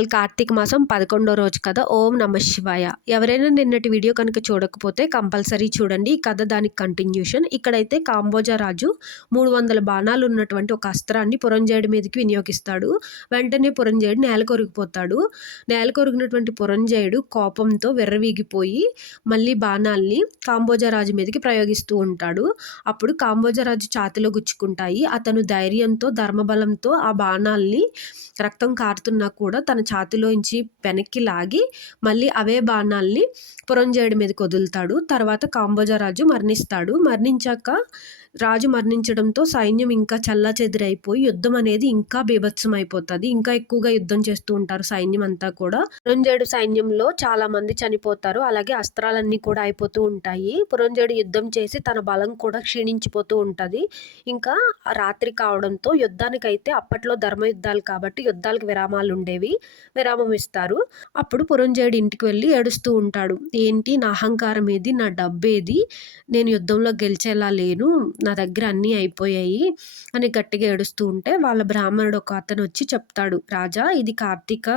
ఇవాళ కార్తీక మాసం పదకొండో రోజు కథ ఓం నమ శివాయ. ఎవరైనా నిన్నటి వీడియో కనుక చూడకపోతే కంపల్సరీ చూడండి. ఈ కథ దానికి కంటిన్యూషన్. ఇక్కడైతే కాంబోజరాజు మూడు వందల బాణాలు ఉన్నటువంటి ఒక అస్త్రాన్ని పురంజేయుడి మీదకి వినియోగిస్తాడు. వెంటనే పురంజేయుడు నేల కొరిగిపోతాడు. నేల కొరిగినటువంటి పురంజేయుడు కోపంతో వెర్రవీగిపోయి మళ్ళీ బాణాల్ని కాంబోజరాజు మీదకి ప్రయోగిస్తూ ఉంటాడు. అప్పుడు కాంబోజరాజు ఛాతిలో గుచ్చుకుంటాయి. అతను ధైర్యంతో ధర్మబలంతో ఆ బాణాల్ని రక్తం కారుతున్నా కూడా తన ఛాతిలోంచి వెనక్కి లాగి మళ్ళీ అవే బాణాల్ని పురంజేయుడి మీదకి వదులుతాడు. తర్వాత కాంబోజరాజు మరణిస్తాడు. మరణించాక రాజు మరణించడంతో సైన్యం ఇంకా చల్లాచెదిరైపోయి యుద్ధం అనేది ఇంకా బీభత్సం అయిపోతుంది ఇంకా ఎక్కువగా యుద్ధం చేస్తూ ఉంటారు సైన్యం అంతా కూడా. పురంజేడు సైన్యంలో చాలా మంది చనిపోతారు. అలాగే అస్త్రాలన్నీ కూడా అయిపోతూ ఉంటాయి. పురంజేడు యుద్ధం చేసి తన బలం కూడా క్షీణించిపోతూ ఉంటుంది. ఇంకా రాత్రి కావడంతో యుద్ధానికైతే అప్పట్లో ధర్మ యుద్ధాలు కాబట్టి యుద్ధాలకు విరామాలు ఉండేవి. విరామం ఇస్తారు. అప్పుడు పురంజేడు ఇంటికి వెళ్ళి ఏడుస్తూ ఉంటాడు. ఏంటి? నా అహంకారం ఏది? నా డబ్బేది? నేను యుద్ధంలో గెలిచేలా లేను. నా దగ్గర అన్నీ అయిపోయాయి అని గట్టిగా ఏడుస్తూ ఉంటే వాళ్ళ బ్రాహ్మణుడు ఒక అతను వచ్చి చెప్తాడు రాజా ఇది కార్తీక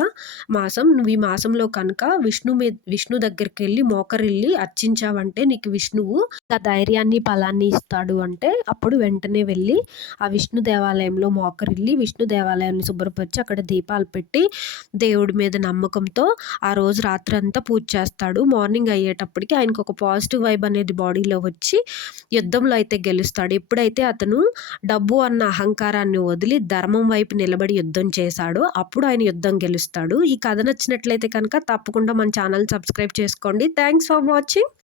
మాసం నువ్వు ఈ మాసంలో కనుక విష్ణు మీద విష్ణు దగ్గరికి వెళ్ళి మోకరిల్లి అర్చించావంటే నీకు విష్ణువు ఆ ధైర్యాన్ని బలాన్ని ఇస్తాడు అంటే అప్పుడు వెంటనే వెళ్ళి ఆ విష్ణు దేవాలయంలో మోకరిల్లి విష్ణు దేవాలయాన్ని శుభ్రపరిచి అక్కడ దీపాలు పెట్టి దేవుడి మీద నమ్మకంతో ఆ రోజు రాత్రి అంతా పూజ చేస్తాడు. మార్నింగ్ అయ్యేటప్పటికి ఆయనకు ఒక పాజిటివ్ వైబ్ అనేది బాడీలో వచ్చి యుద్ధంలో అయితే గెలుస్తాడు. ఎప్పుడైతే అతను డబ్బు అన్న అహంకారాన్ని వదిలి ధర్మం వైపు నిలబడి యుద్ధం చేశాడో అప్పుడు ఆయన యుద్ధం గెలుస్తాడు. ఈ కథ నచ్చినట్లయితే కనుక తప్పకుండా మన ఛానల్ సబ్స్క్రైబ్ చేసుకోండి. Thanks for watching.